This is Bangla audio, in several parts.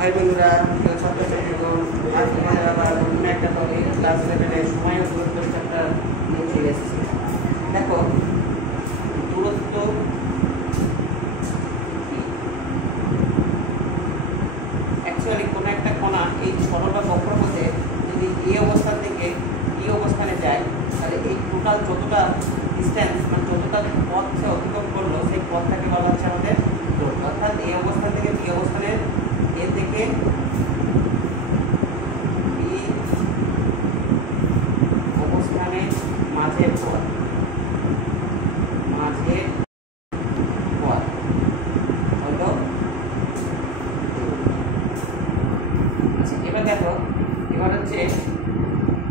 হাই বন্ধুরা, সপ্তাহ এবং আজ তোমাদের আবার অন্য একটা টপিক ক্লাস 7-এর সময় ও দূরত্ব চ্যাপ্টার নিয়ে চলে এসেছি। দেখো, দূরত্ব অ্যাকচুয়ালি কোনো একটা কণা এই সরলটা কক্ষপথে যদি এই অবস্থান থেকে এই অবস্থানে যায়, তাহলে এই টোটাল যতটা ডিস্ট্যান্স মানে যতটা পথ সে অতিক্রম করলো সেই পথটাকে বলা হচ্ছে আমাদের দূরত্ব। অর্থাৎ এই অবস্থান থেকে এই অবস্থানের এ থেকে অবস্থানের মাঝের পথ হলো। আচ্ছা, এবার দেখো, এবার হচ্ছে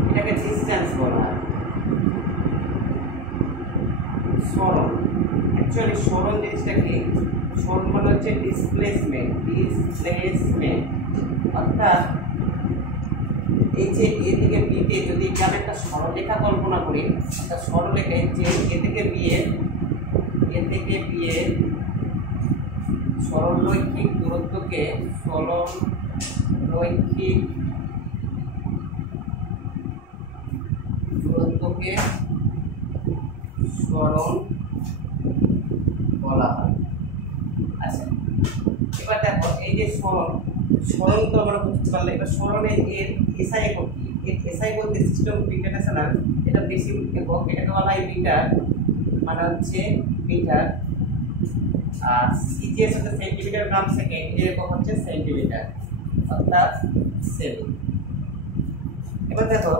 এটাকে ডিস্টেন্স বলা হয়। সরণ, অ্যাকচুয়ালি সরণ জিনিসটা কি? সরণ মানে হচ্ছে ডিসপ্লেসমেন্ট। অর্থাৎ এই যে এ থেকে বিতে যদি আমি একটা সরলরেখা কল্পনা করি, একটা সরলরেখায় যে এ থেকে বি এর সরলরৈখিক দূরত্বকে সরণ বলা হয়। আচ্ছা, এবার দেখো, এই যে সরণ তো আমরা বুঝতে পারলে। এবার সরণের এর এসআই একক কি? এর এসআই বলতে সিস্টেম অফ ইন্টারন্যাশনাল, এটা বেশি একক, এটাকে বলা হয় মিটার, মানে হচ্ছে মিটার। আর সিজিএস হচ্ছে সেন্টিমিটার গ্রাম সেকেন্ড, এর একক হচ্ছে সেন্টিমিটার, অর্থাৎ 7। এবার দেখো,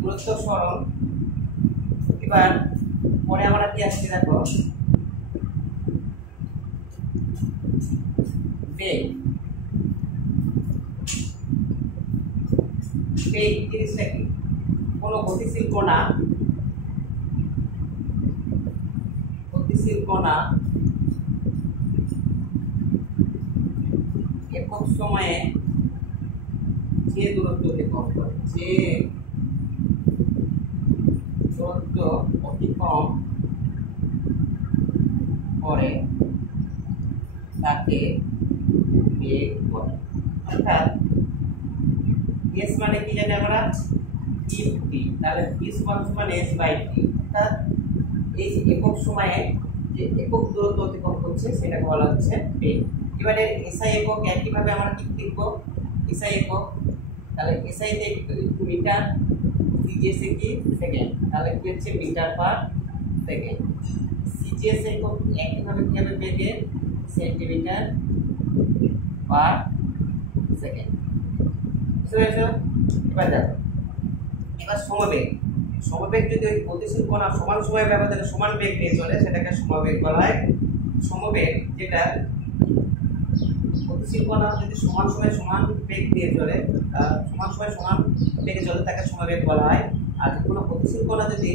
দূরত্ব সরণ। এবার পরে আমরা কি আসছে দেখো, বেগ জিনিসটা কি? কোনো গতিশীল কণা একক সময়ে যে দূরত্ব অতিক্রম করে তাকে বেগ বলে। অর্থাৎ এস মানে কি জানি আমরা? টি। তাহলে ভি সমান এস বাই টি। অর্থাৎ এই যে একক সময়ে যে একক দূরত্ব অতিক্রম করছে সেটাকে বলা হচ্ছে বেগ। এবারে এসআই একক একইভাবে আমরা কি লিখবো? এসআই একক, তাহলে এসআই তে মিটার, সিজিএস এ কি সেকেন্ড, তাহলে কি হচ্ছে মিটার পার সেকেন্ড। সিজিএস একক একইভাবে কি হবে? বেগের সেন্টিমিটার পার সেকেন্ড। বুঝতে পেরেছো? এবার দেখো, এবার সমবেগ যদি ওই গতিশীল কণা সমান সময় ব্যবধানে সমান বেগ নিয়ে চলে সেটাকে সমবেগ বলা হয়। সমবেগ যেটা গতিশীল কণা যদি সমান সময় সমান বেগ দিয়ে চলে, সমান বেগে চলে তাকে সমবেগ বলা হয়। আর কোনো গতিশীল কণা যদি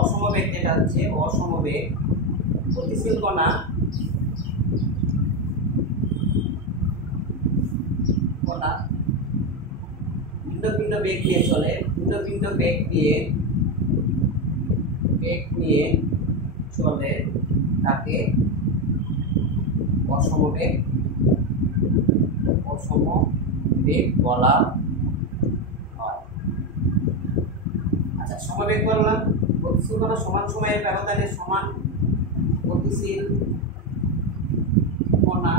অসমবেগ, যেটা হচ্ছে অসমবেগ, গতিশীল কণা ভিন্ন বেগ নিয়ে চলে, ভিন্ন বেগ নিয়ে চলে তাকে অসমবেগ বলা হয়। আচ্ছা, সমবেগ বললাম, গতিশীল কণা সমান সময়ের ব্যবধানে সমান গতিশীল কণা